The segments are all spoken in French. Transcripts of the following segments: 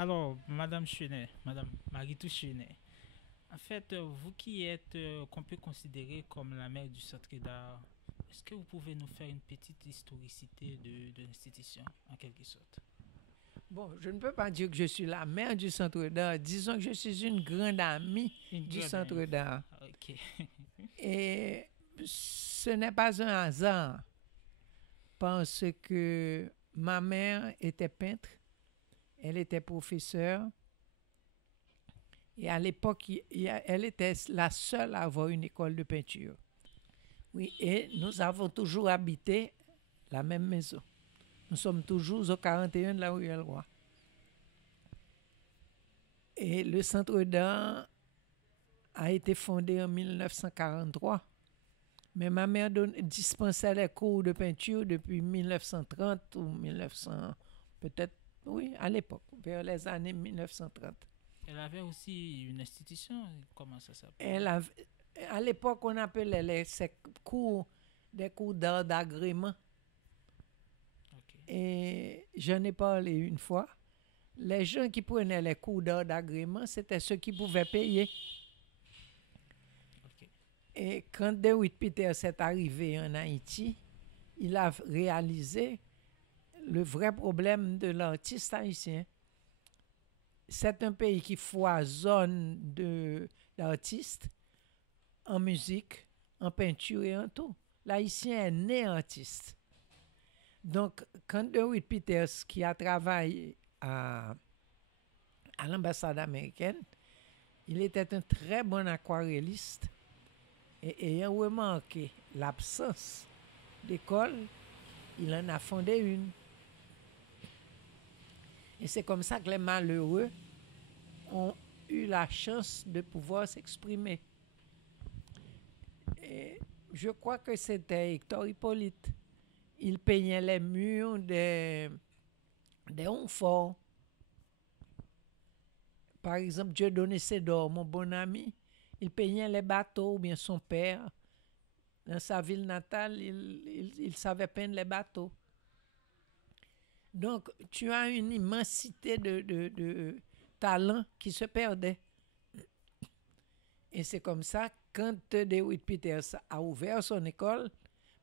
Alors, Madame Chenet, Madame Maritou Chenet, en fait, vous qui êtes, qu'on peut considérer comme la mère du centre d'art, est-ce que vous pouvez nous faire une petite historicité de l'institution, en quelque sorte? Bon, je ne peux pas dire que je suis la mère du Centre d'art. Disons que je suis une grande amie Une du grande Centre amie. d'art. Ok. Et ce n'est pas un hasard parce que ma mère était peintre, elle était professeure et à l'époque, elle était la seule à avoir une école de peinture. Oui, et nous avons toujours habité la même maison. Nous sommes toujours au 41 de la rue Elroy. Et le Centre d'art a été fondé en 1943. Mais ma mère dispensait les cours de peinture depuis 1930 ou 1900, peut-être, oui, à l'époque, vers les années 1930. Elle avait aussi une institution, comment ça s'appelle? Elle a, à l'époque, on appelait ces cours des cours d'art d'agrément. Ok. Et j'en ai parlé une fois. Les gens qui prenaient les cours d'art d'agrément, c'était ceux qui pouvaient payer. Ok. Et quand DeWitt Peters est arrivé en Haïti, il a réalisé le vrai problème de l'artiste haïtien. C'est un pays qui foisonne d'artistes en musique, en peinture et en tout. L'haïtien est né artiste. Donc, quand DeWitt Peters, qui a travaillé à l'ambassade américaine, il était un très bon aquarelliste. Et ayant remarqué l'absence d'école, il en a fondé une. Et c'est comme ça que les malheureux ont eu la chance de pouvoir s'exprimer. Et je crois que c'était Hector Hippolyte. Il peignait les murs des Honforts. Par exemple, Dieudonné Sédor, mon bon ami, il peignait les bateaux, ou bien son père. Dans sa ville natale, il savait peindre les bateaux. Donc, tu as une immensité de talents qui se perdaient. Et c'est comme ça, quand DeWitt Peters a ouvert son école,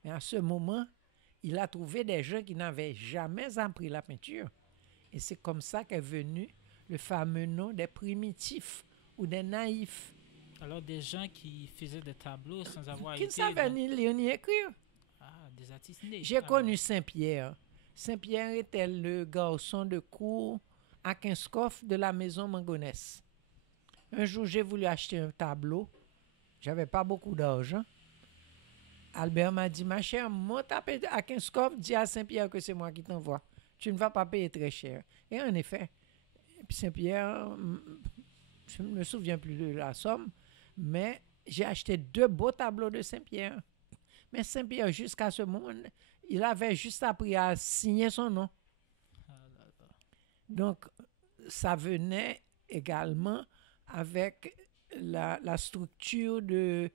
mais à ce moment, il a trouvé des gens qui n'avaient jamais appris la peinture. Et c'est comme ça qu'est venu le fameux nom des primitifs ou des naïfs, Alors, des gens qui faisaient des tableaux sans avoir qui ne été savaient dans... ni lire ni écrire. Ah, des artistes nés, J'ai alors. connu Saint-Pierre. Saint-Pierre était le garçon de cour à Kinskoff de la maison Mangonès. Un jour, j'ai voulu acheter un tableau. J'avais pas beaucoup d'argent. Albert m'a dit, ma chère, monte à Kinskoff, dis à Saint-Pierre que c'est moi qui t'envoie. Tu ne vas pas payer très cher. Et en effet, Saint-Pierre, je ne me souviens plus de la somme, mais j'ai acheté 2 beaux tableaux de Saint-Pierre. Mais Saint-Pierre, jusqu'à ce moment, il avait juste appris à signer son nom. Ah là là. Donc, ça venait également avec la structure de,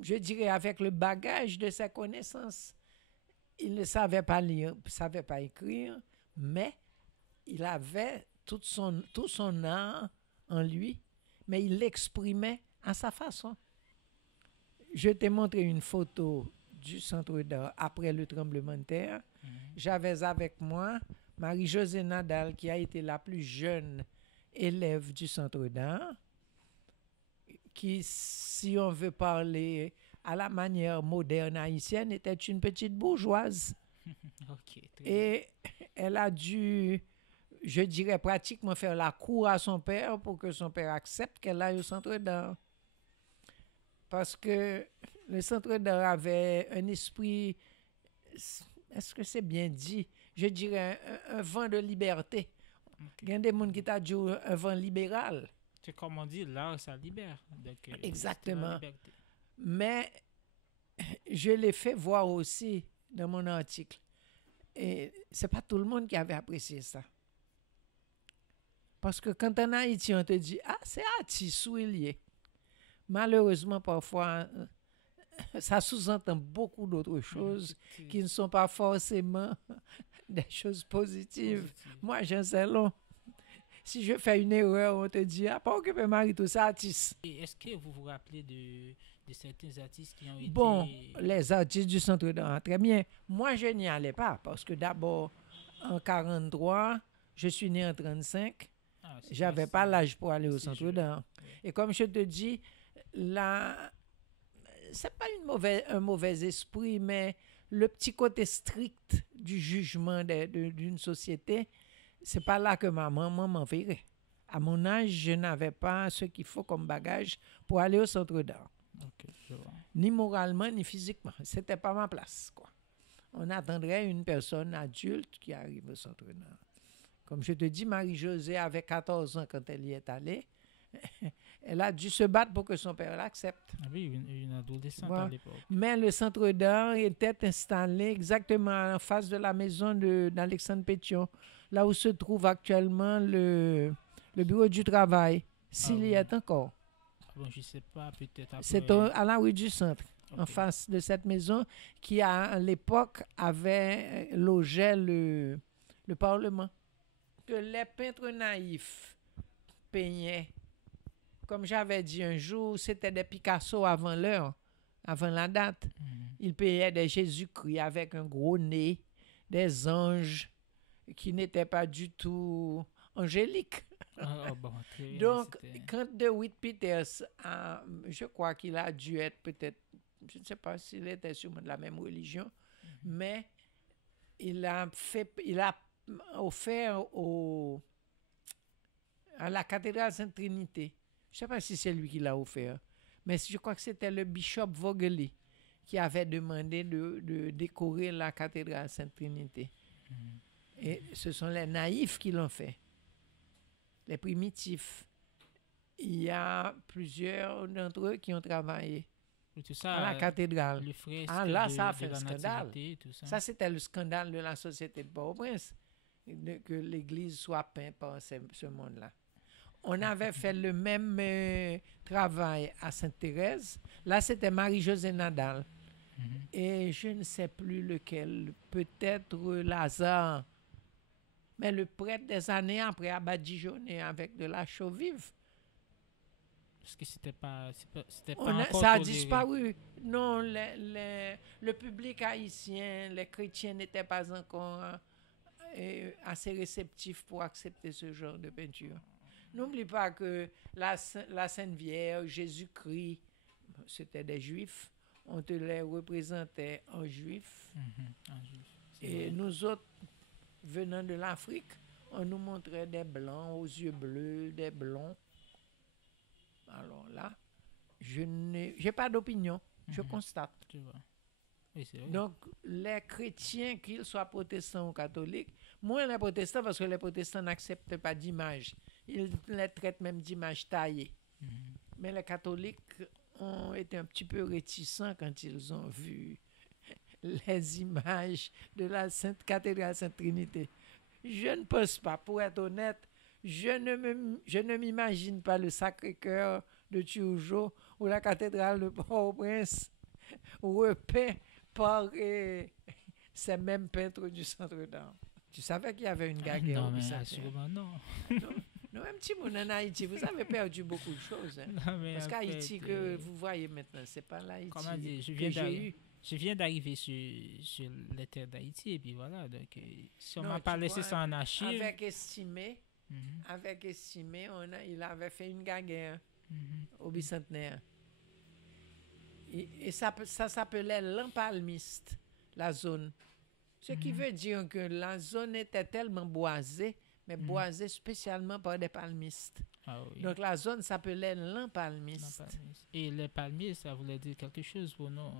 je dirais, avec le bagage de ses connaissances. Il ne savait pas lire, ne savait pas écrire, mais il avait tout son art en lui, mais il l'exprimait à sa façon. Je t'ai montré une photo du centre d'art après le tremblement de terre. Mhm. J'avais avec moi Marie-Josée Nadal, qui a été la plus jeune élève du centre d'art, qui, si on veut parler à la manière moderne haïtienne, était une petite bourgeoise. Ok, très bien. Et elle a dû, je dirais, pratiquement faire la cour à son père pour que son père accepte qu'elle aille au centre d'art. Parce que le centre d'art avait un esprit, est-ce que c'est bien dit? Je dirais un vent de liberté. Ok. Il y a des gens qui t'a dit un vent libéral. C'est comme on dit, l'art, ça libère. Donc, c'était la Exactement. liberté. Mais je l'ai fait voir aussi dans mon article. Et c'est pas tout le monde qui avait apprécié ça. Parce que quand en Haïti, on te dit, ah, c'est artiste ou il y est. Malheureusement, parfois, ça sous-entend beaucoup d'autres choses qui ne sont pas forcément des choses positives. Positif. Moi, j'en sais long. Si je fais une erreur, on te dit, ah, pas occupé Marito, c'est artiste. Et est-ce que vous vous rappelez de certains artistes qui ont Bon, été... les artistes du centre d'art, très bien. Moi, je n'y allais pas parce que d'abord, en 43, je suis né en 35. Ah, c'est J'avais assez- pas l'âge pour aller au assez centre jeune. d'art. Ouais. Et comme je te dis, là, c'est pas un mauvais esprit, mais le petit côté strict du jugement d'une société, c'est pas là que ma maman m'enverrait. À mon âge, je n'avais pas ce qu'il faut comme bagage pour aller au centre d'art. Ok, je vois. Ni moralement, ni physiquement. C'était pas ma place, quoi. On attendrait une personne adulte qui arrive au centre d'art. Comme je te dis, Marie-Josée avait 14 ans quand elle y est allée. Elle a dû se battre pour que son père l'accepte. Ah oui, une adolescente Voilà. à l'époque. Mais le centre d'art était installé exactement en face de la maison d'Alexandre Pétion, là où se trouve actuellement le bureau du travail, s'il y oui. est encore. Ah bon, je sais pas, peut-être après... C'est à la rue du Centre, en Ok. face de cette maison qui, à l'époque, avait logé le Parlement. Que les peintres naïfs peignaient, comme j'avais dit un jour, c'était des Picasso avant l'heure, avant la date. Mhm. Ils peignaient des Jésus-Christ avec un gros nez, des anges qui n'étaient pas du tout angéliques. Ah, bon, très bien, Donc, c'était- quand DeWitt Peters, je crois qu'il a dû être peut-être, je ne sais pas s'il était sûrement de la même religion, mais il a offert à la cathédrale Sainte-Trinité. Je ne sais pas si c'est lui qui l'a offert, mais je crois que c'était le bishop Vogeli qui avait demandé de décorer la cathédrale Sainte-Trinité. Mhm. Et ce sont les naïfs qui l'ont fait, les primitifs. Il y a plusieurs d'entre eux qui ont travaillé Et tout à la ça, cathédrale. le fresque Ah, là, de, ça a de fait un la scandale. nativité, tout ça. Ça, c'était le scandale de la société de Port-au-Prince, que l'Église soit peinte par ce monde-là. On avait fait le même travail à Sainte-Thérèse. Là, c'était Marie-Josée Nadal. Mhm. Et je ne sais plus lequel. Peut-être Lazare. Mais le prêtre des années après a badigeonné avec de la chaux vive. Parce que c'était pas On a- encore ça a toléré. disparu. Non, le public haïtien, les chrétiens n'étaient pas encore assez réceptifs pour accepter ce genre de peinture. N'oublie pas que la Sainte Vierge, Jésus-Christ, c'était des juifs. On te les représentait en juifs. Mhm. Ah, c'est Et vrai. nous autres, venant de l'Afrique, on nous montrait des blancs aux yeux bleus, des blonds. Alors là, je n'ai pas d'opinion, je Mhm. constate. Tu vois. Oui, c'est vrai. Donc, les chrétiens, qu'ils soient protestants ou catholiques, moins les protestants, parce que les protestants n'acceptent pas d'image. Ils les traitent même d'images taillées. Mhm. Mais les catholiques ont été un petit peu réticents quand ils ont vu les images de la Sainte Cathédrale Sainte-Trinité. Je ne pense pas, pour être honnête, je ne m'imagine pas le Sacré-Cœur de Turgeau ou la cathédrale de Port-au-Prince repeint par ces mêmes peintres du centre d'art. Tu savais qu'il y avait une Ah, guerre non, au mais Bissau. assurément non. Non, un petit monde en Haïti, vous avez perdu beaucoup de choses. Hein. Non, mais Parce en qu'Haïti fait, que vous voyez maintenant, c'est pas l'Haïti comment dire, que j'ai eu. je viens d'arriver sur les terres d'Haïti et puis voilà. Donc, si on Non, m'a pas tu laissé vois, ça en archive. Mhm. Avec estimé, il avait fait une guerre Mhm. au bicentenaire. Et ça s'appelait l'empalmiste, la zone. Ce qui veut dire que la zone était tellement boisée, mais boisée spécialement par des palmistes. Ah oui. Donc la zone s'appelait l'empalmiste. Et les palmiers, ça voulait dire quelque chose pour nous.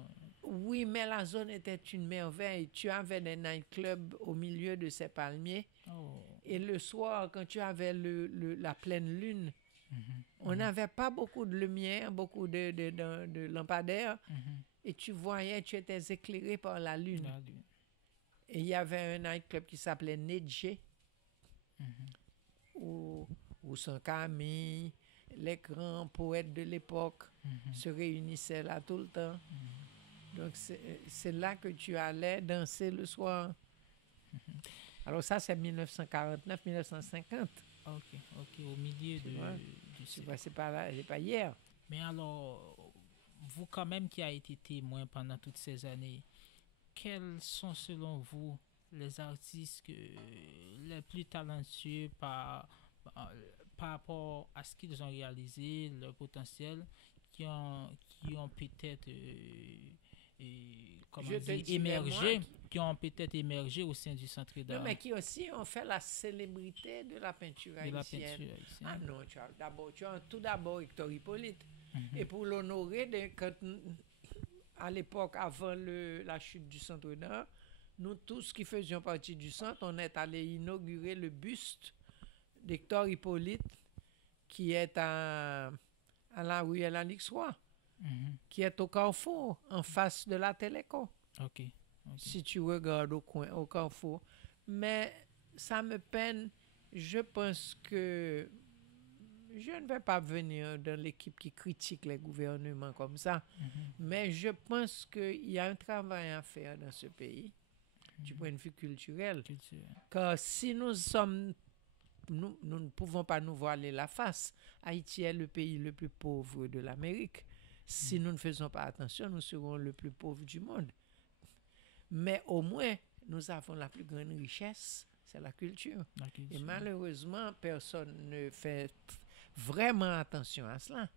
Oui, mais la zone était une merveille. Tu avais des nightclubs au milieu de ces palmiers. Oh. Et le soir, quand tu avais la pleine lune, Mhm. on n'avait pas beaucoup de lumière, beaucoup de lampadaires. Mhm. Et tu voyais, tu étais éclairé par la lune. La lune. Et il y avait un nightclub qui s'appelait Nedje, Mhm. où Saint-Camille, les grands poètes de l'époque Mhm. se réunissaient là tout le temps. Donc c'est là que tu allais danser le soir. Alors ça, c'est 1949-1950. Ok, ok. Ok, au milieu Tu vois? du C'est siècle. c'est pas hier. Mais alors, vous quand même qui a été témoin pendant toutes ces années, quels sont selon vous les artistes les plus talentueux par, par rapport à ce qu'ils ont réalisé, leur potentiel, qui ont peut-être, comment Je te dire, dirais, moi, qui ont peut-être émergé au sein du centre non, d'art mais qui aussi ont fait la célébrité de la peinture de la haïtienne. peinture Ah haïtienne. non, tu as tout d'abord Hector Hippolyte. Et Mhm. pour l'honorer, à l'époque, avant la chute du centre d'art, nous tous qui faisions partie du centre, on est allé inaugurer le buste d'Hector Hippolyte qui est à la rue Alix-Roy, Mhm. qui est au Carrefour, en face de la Téléco. Ok. Ok. Si tu regardes au coin, au Carrefour. Mais ça me peine. Je pense que je ne vais pas venir dans l'équipe qui critique les gouvernements comme ça, Mhm. mais je pense qu'il y a un travail à faire dans ce pays, du Mhm. point de vue culturel. Culture. Car si nous ne pouvons pas nous voiler la face. Haïti est le pays le plus pauvre de l'Amérique. Si nous ne faisons pas attention, nous serons le plus pauvre du monde. Mais au moins, nous avons la plus grande richesse, c'est la culture. La Et culture. malheureusement, personne ne fait vraiment attention à cela.